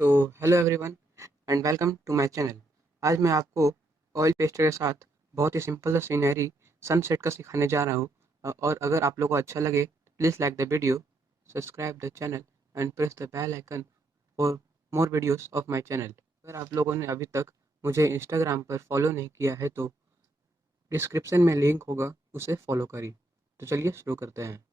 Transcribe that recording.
तो hello everyone and welcome to my channel. आज मैं आपको ऑयल पेस्टर के साथ बहुत ही सिंपल सा सीनरी सनसेट का सिखाने जा रहा हूँ। और अगर आप लोगों को अच्छा लगे please like the video, subscribe the channel and press the bell icon for more videos of my channel. अगर आप लोगों ने अभी तक मुझे इंस्टाग्राम पर फॉलो नहीं किया है तो डिस्क्रिप्शन में लिंक होगा, उसे फॉलो करिए। तो चलिए शुरू करते हैं।